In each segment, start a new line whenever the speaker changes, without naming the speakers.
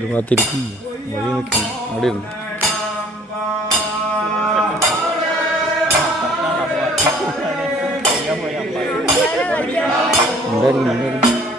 ഒരു ഭാഗത്തിരിക്കും. വഴി നിൽക്കുന്നു അവിടെ ഇരുന്നു. ഉണ്ടായിരിക്കും ഉണ്ടായിരിക്കും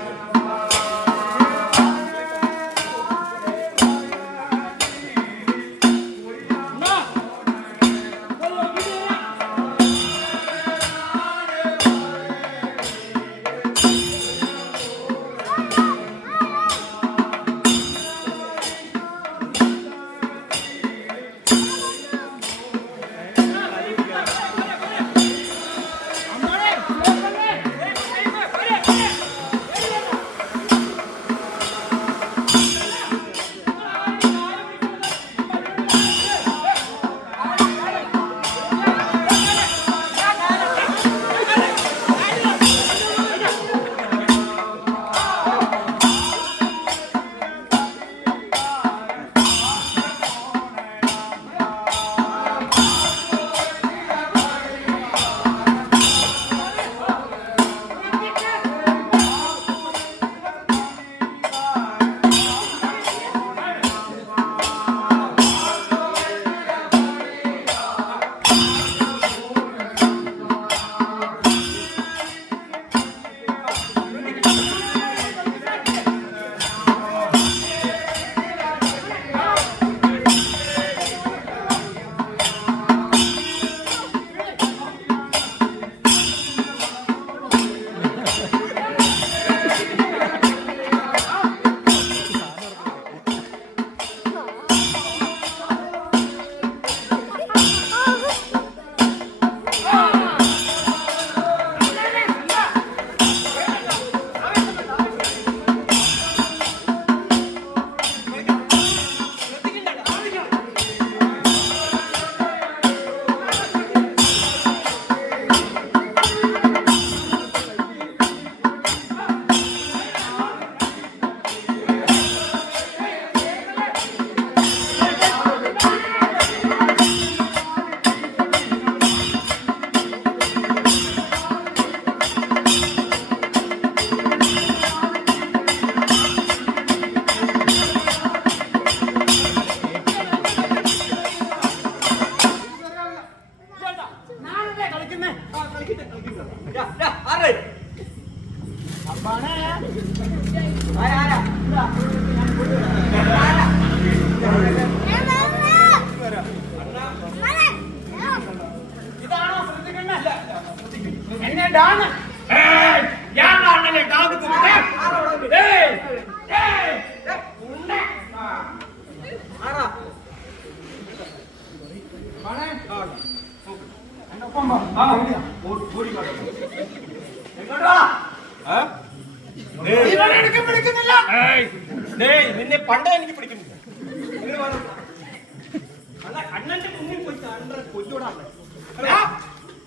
പിടിക്കുന്നില്ല.
നിന്നെ പണ്ടേ എനിക്ക് പിടിക്കുന്നില്ല
ഇങ്ങനെ വാ.
അല്ല അണ്ണന്റെ മുന്നിൽ പോയി അണ്ണൻ കൊല്ലൂടാ
ആ,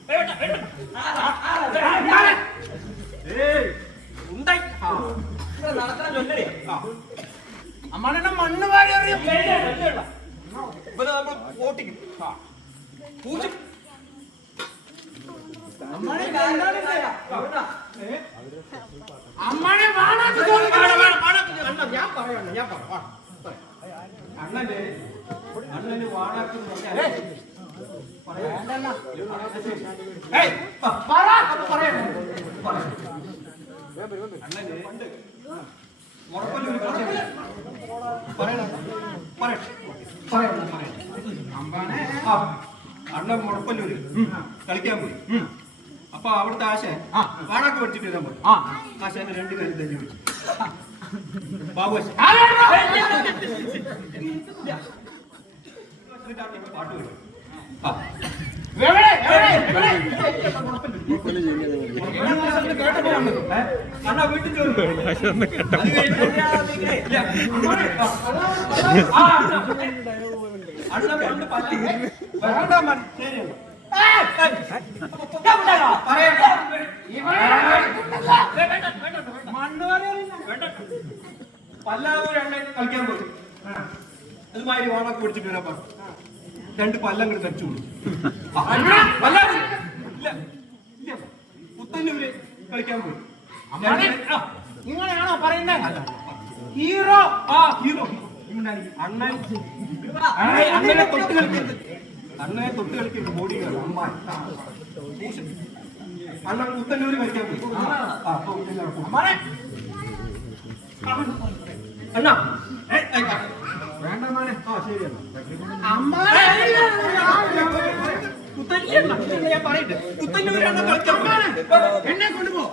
വേണ്ട, വേണ്ട. ആ, ആ, ആ,
ഏയ് ഉണ്ടായി ഇവിടെ നടക്കാൻ ചൊല്ലേ
അമ്മാണെന്നെ മണ്ണ് വാരി അറിയാം
ഇവരെ നമ്മൾ ഓട്ടിക്കും. പൂച്ച.
അമ്മാനെ വാണാക്ക്
ഞാൻ പറയണ്ട ഞാൻ പറയാം അണ്ണന്റെ അണ്ണന് വാണാക്കുന്ന
വേണ്ടണ്ണ. ഏയ്, പറ. അപ്പൊ പറയണ്ട.
അണ്ണൻ മുടപ്പല്ലൂര് കളിക്കാൻ പോയി അപ്പൊ അവിടുത്തെ ആശാൻ
ആ.
വാണാക്ക് പഠിച്ചിട്ട് വരാൻ പോയി
ആ
ആശാന്റെ രണ്ട് കാര്യം തന്നെ വിളിച്ചു ബാബു പാട്ട്
വാരി.
പല്ലാവൂർ കളിക്കാൻ പോയി. അതുമാതിരി വാണാക്ക് പിടിച്ചിട്ട് വരാൻ പറഞ്ഞു. രണ്ട് പല്ലങ്ങൾ കടിച്ചു പുത്തന്നൂര് കളിക്കാൻ പോയി.
നിങ്ങളെയാണോ പറയുന്നത് ഹീറോ.
ആ ഹീറോ.
അണ്ണൻ. അണ്ണനെ തൊട്ട് കളിക്കരുത്. അണ്ണനെ തൊട്ട് കളിക്കരുത്. ബോഡി അമ്മ അണ്ണൻ പുത്തന്നൂര് കളിക്കാൻ പോയി. അണ്ണാ. കൊണ്ടുപോ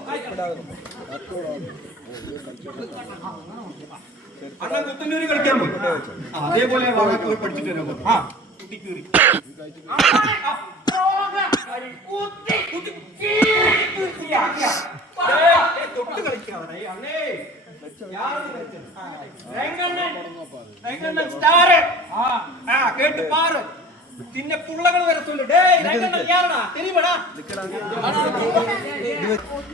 കുത്തന്നൂര് കളിക്കാൻ ആ, അതേപോലെ വാഴക്ക് പോയി പഠിച്ചിട്ട് പോകും. ആ കുത്തി കീറി തൊട്ട് கேட்டு பாரு சின்ன புள்ளகள் வேற சொல்லு டேய் ரெங்கண்ணன் யாரடா தெரியுமாடா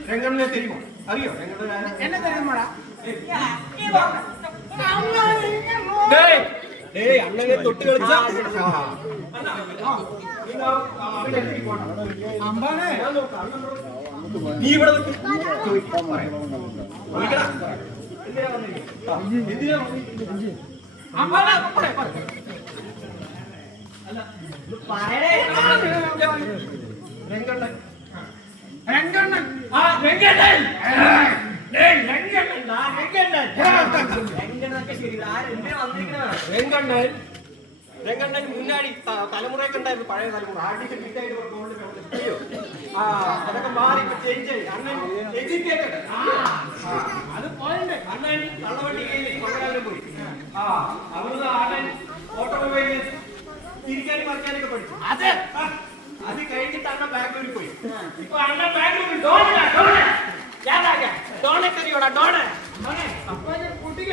ரெங்கண்ணன் தெரியுமா அறியோ ரெங்கண்ணன் என்ன தெரியுமாடா டேய் டேய் அண்ணனே தொட்டு கழிச்சா அம்பானே நீ இவ்வளவு രംഗണ്ണൻ. ആ, രംഗണ്ണൻ. രംഗണ്ണൻ. രംഗണ്ണൻ. മുന്നാടി തലമുറയൊക്കെ ഉണ്ടായിരുന്നു പഴയ തലമുറ ഗോൾഡ് മെഡൽ അയ്യോ ആ അതൊക്കെ മാറി ഇപ്പൊ ചേഞ്ച് ആയി അണ്ണൻ എഡ്യൂക്കേറ്റഡ് അത് പോയിന്റ് അണ്ണൻ കള്ളവണ്ടിയിൽ കൊണ്ടുവരാനും പോയി ആ അവിടുന്ന് അണ്ണൻ ഓട്ടോമൊബൈലിൽ തിരിക്കാനും മറിക്കാനൊക്കെ പഠിച്ചു അത് അത് കഴിഞ്ഞിട്ട് അണ്ണൻ ബാംഗ്ലൂരിൽ പോയി ഇപ്പൊ അണ്ണൻ ബാംഗ്ലൂരിൽ ഡോണ ഡോണ ഡോണെ ഡോണ ഡോണ അപ്പൊ കുട്ടിക്ക്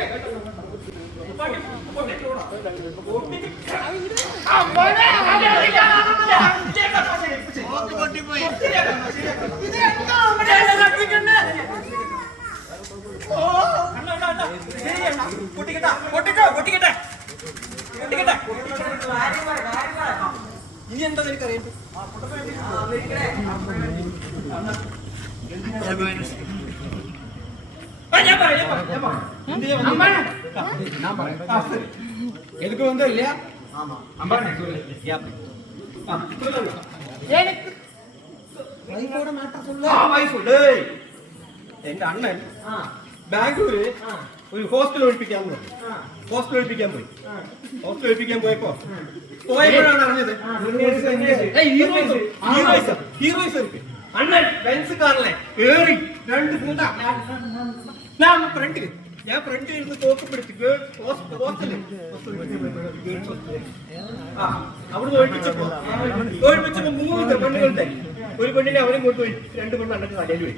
ഇനി എന്താ നിനക്കറിയാം ഞാൻ പറയാം ഞാൻ പറയാം ഞാൻ പറയാം എന്തിനാ വന്നത്? நான் பாரு. ஆ, சரி. எதுக்கு வந்தோம் இல்லையா ஆமா அம்பா நான் சொல்லு ஆ, சொல்லுங்க. ആ, വൈഫ്. ഡേയ്. എന്റെ അണ്ണൻ ബാംഗ്ലൂര് ഒരു ഹോസ്റ്റൽ ഒഴിപ്പിക്കാൻ പോയി ഹോസ്റ്റൽ ഒഴിപ്പിക്കാൻ പോയി ഹോസ്റ്റൽ ഒഴിപ്പിക്കാൻ പോയപ്പോ പോയപ്പോഴാണ് അറിഞ്ഞത് ഹീറോയിസം ഹീറോയിസം അണ്ണൻ ബെൻസ് കാറിലെ കേറി രണ്ട് കൂട്ട ഞാൻ ഫ്രണ്ടില് ഞാൻ ഫ്രണ്ട് ഇരുന്ന് തോക്കും പിടിച്ച് ആ അവിടുന്ന് ഒഴിപ്പിച്ചപ്പോ ഒഴിപ്പിച്ചപ്പോ മൂന്ന് പെണ്ണുകളുടെ ഒരു പെണ്ണിനെ അവനും കൊണ്ടുപോയി രണ്ട് പെണ്ണ് അണ്ണന്റെ തലയിൽ പോയി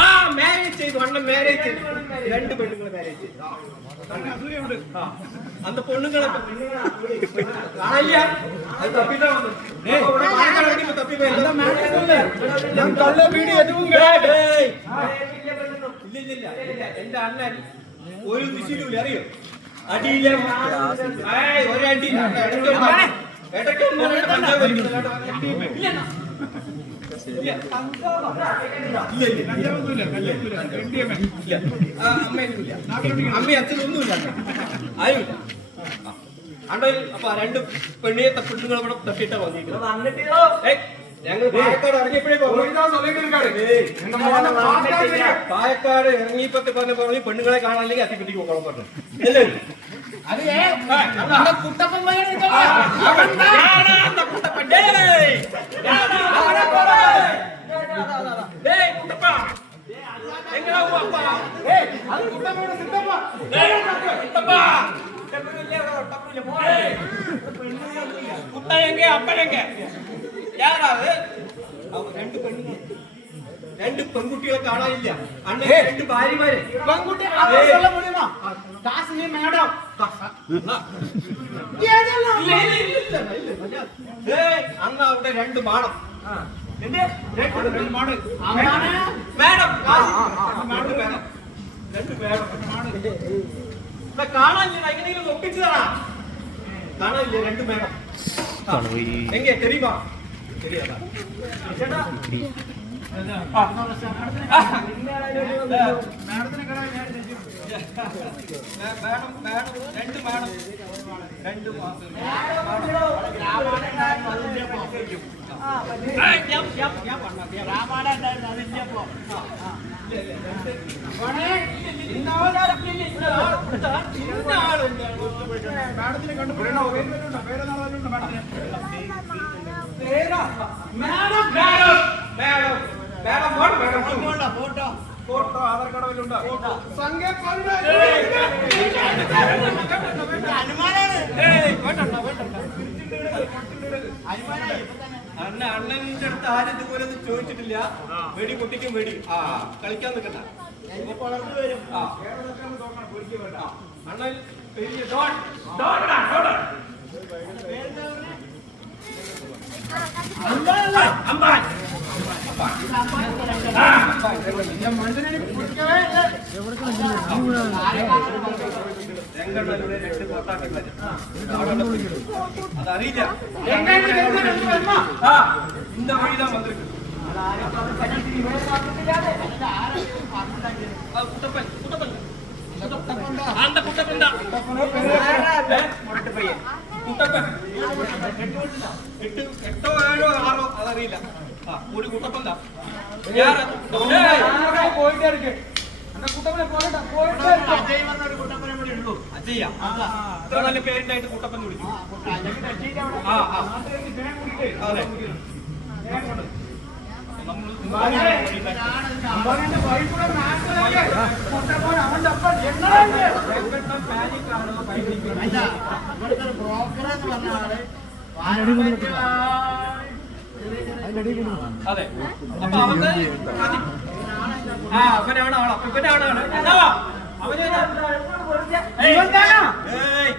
ആ മാരേജ് ചെയ്തു അണ്ണൻ മാരേജ് ചെയ്തു. രണ്ട് പെണ്ണുങ്ങളെ മാരേജ് ചെയ്തു. ആ. അന്ന് പെണ്ണുങ്ങളെ കാണില്ല അത് തപ്പിട്ടാ എന്റെ അണ്ണൻ ഒരു ദിശയിലും അറിയോ? അടിയില്ല. ഒരടി. അമ്മയും അച്ഛനൊന്നുമില്ല ആരുമില്ല അണ്ടയിൽ അണ്ടോ അപ്പൊ രണ്ടും പെണ്ണിയെ പെണ്ണുങ്ങളെ കൂടെ തട്ടിയിട്ടാ വന്നിട്ട് പാലക്കാട് ഇറങ്ങിയപ്പോഴേ പാലക്കാട് ഇറങ്ങിയപ്പോ പറഞ്ഞ പറഞ്ഞു പെണ്ണുങ്ങളെ കാണാനില്ലെങ്കിൽ അത്തിപ്പെട്ടിക്ക് പോകണം പറഞ്ഞു എല്ലാവരും കുട്ടനെങ്ക അപ്പനെങ്ക ஏறாது அவங்க ரெண்டு பெண்ணுங்க രണ്ട് പെൺകുട്ടികളെ കാണാനില്ല അണ്ണേ രണ്ട് ഭാര്യമാര് പെൺകുട്ടികളെ മുടിയുമോ കാസിനി മാഡം അന്ന് അവിടെ രണ്ട് മാണം രണ്ട് മാണം മാഡം മാഡം രണ്ട് മാഡം കാണാനില്ല എങ്ങനെയെങ്കിലും ഒപ്പിച്ചു തരാ കാണാനില്ല രണ്ട് മാഡം എങ്ങനെ തെരീമാ രണ്ട് മാഡം രണ്ട് മാസം മാഡത്തിന് കണ്ടു പേരെ നാളെ മാഡത്തിന് madam madam madam madam madam photo Aadhaar card വല്ലതും ഉണ്ടോ സംഘ അണ്ണ അണ്ണന്റെ അടുത്ത് ആരും ഇതുപോലെ ചോദിച്ചിട്ടില്ല വെടി പൊട്ടിക്കും വെടി ആ കളിക്കാൻ നിൽക്കണ്ട ആ. ആ. അതറിയില്ല ആ இந்த வழிதான் வந்திருக்கு ആ, കുട്ടപ്പൻ കുട്ടപ്പൻ அந்த குட்டப்பன் தான் മുരട്ട് പയ്യൻ കുട്ടപ്പൻ എട്ട് എട്ടോ ഏഴോ ആറോ അതറിയില്ല ആ ഒരു കുട്ടപ്പൻ தான் யார் அது? ஏய்,
പോയിട്ടേ
നല്ല പേരുണ്ടായിട്ട് കുട്ടപ്പൻ എന്ന് വിളിക്കും ആ ആ. അതെ. നമ്മൾ
അമ്പാടിന്റെ വൈഫിനെ നാട്ടിലേക്ക് കുട്ടപ്പൻ അവന്റെ അപ്പൻ എന്നടാ
അതെ. അപ്പൊ അവന്റെ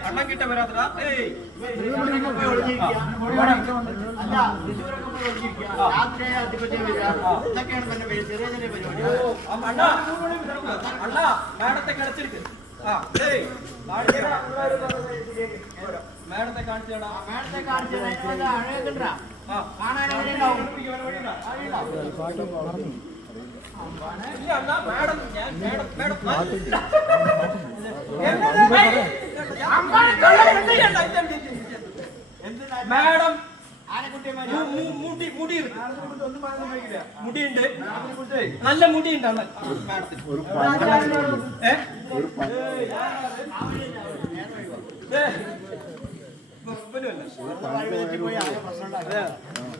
അണ്ണം കിട്ട വരാത്തടാ. മാഡത്തെ കിടച്ചിരിക്ക്. ഏയ് കാണിച്ചേടാ. മാഡത്തെ കാണിച്ചേടാ. അണ്ണാ മാഡം മുടിയുണ്ട് നല്ല മുടിയുണ്ട് മാഡത്തിന്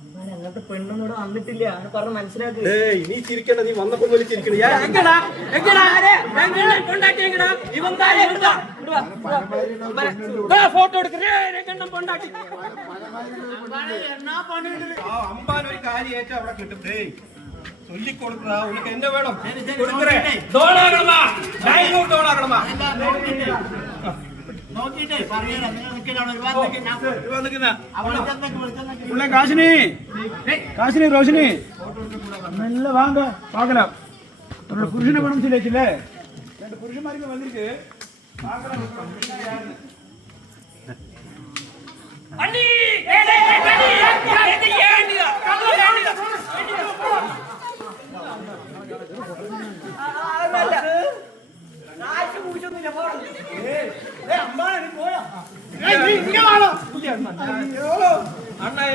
അങ്ങനത്തെ പെണ്ണൊന്നും വന്നിട്ടില്ല. പറഞ്ഞ് മനസ്സിലാക്കി.
നീ ചിരിക്കണ്ട നീ വന്നപ്പോ ചിരിക്കണ. ഫോട്ടോ അമ്പാൻ ഒരു കാര്യം അവിടെ കിട്ടും. ഉനക്ക് എന്നെ വേണം. ഡോളാകണമാ ബാംഗ്ലൂർ ഡോളാകണമാ
காசினி காசினி ரோஷினி மெல்ல வாங்க பார்க்கலாம் உன்னோட புருஷனை பணம் சொல்லியாச்சுல ரெண்டு புருஷன் மாதிரி
അണ്ണി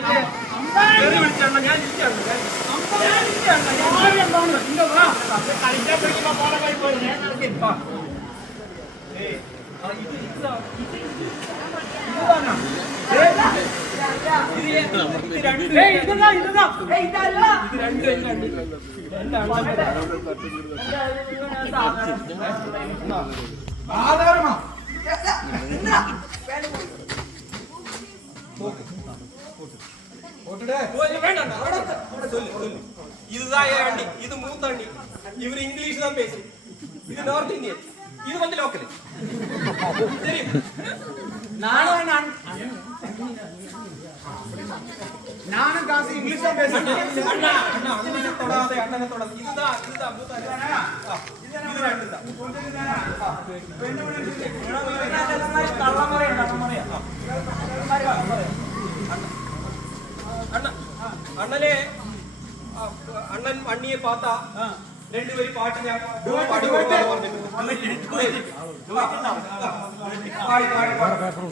இதுதான் என் வண்டி இது மூத்த வண்டி இவர் இங்கிலீஷ் தான் பேசி இது நார்த் இந்தியன் இது வந்து லோக்கல்
நானும் நான் நானும் காசு இங்கிலீஷ் தான் பேசுறேன்
அண்ணா அண்ணா அண்ணனை தொடாதே அண்ணனை தொடாதே இதுதான் இதுதான் பூத்தாரி இது ரெண்டுதான் தள்ளமறையா தள்ளமறையா அண்ணா அண்ணனே அண்ணன் அண்ணியை பார்த்தா രണ്ടുപേരും പാട്ട് ഞാൻ പാടി. പാടി, പാടി, പാടി.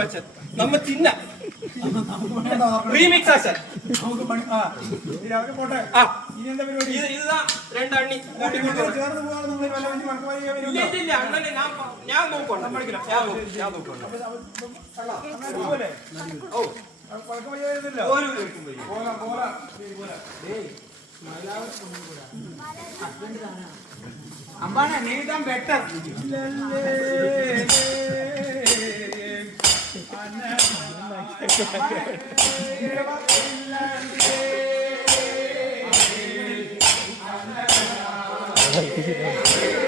വച്ചാൽ നമ്മ തിന്ന. റീമിക്സ്
നമുക്ക് പണി ആ. ഇനി അവർ പോട്ടെ.
ആ.
ഇനി എന്താ പരിപാടി?
ഇത് ഇതാ രണ്ടണ്ണി. കൂട്ടി
നിങ്ങൾ
കൊടുക്കണം.
ചേർന്ന് പോകാതെ നിങ്ങൾ വല്ല വണ്ടി മടക്കുവായി
ഇല്ല
വരുന്നുണ്ടോ?
ഇല്ല ഇല്ല. അണ്ണനെ ഞാൻ പ- ഞാൻ ഞാൻ നോക്കും. ഞാൻ
അങ്ങനെ?
ഓ.
വരുന്നില്ല.
ഓരോ വരും.
ശരി. അമ്പാനെ നീ താൻ ബെറ്റർ
ആ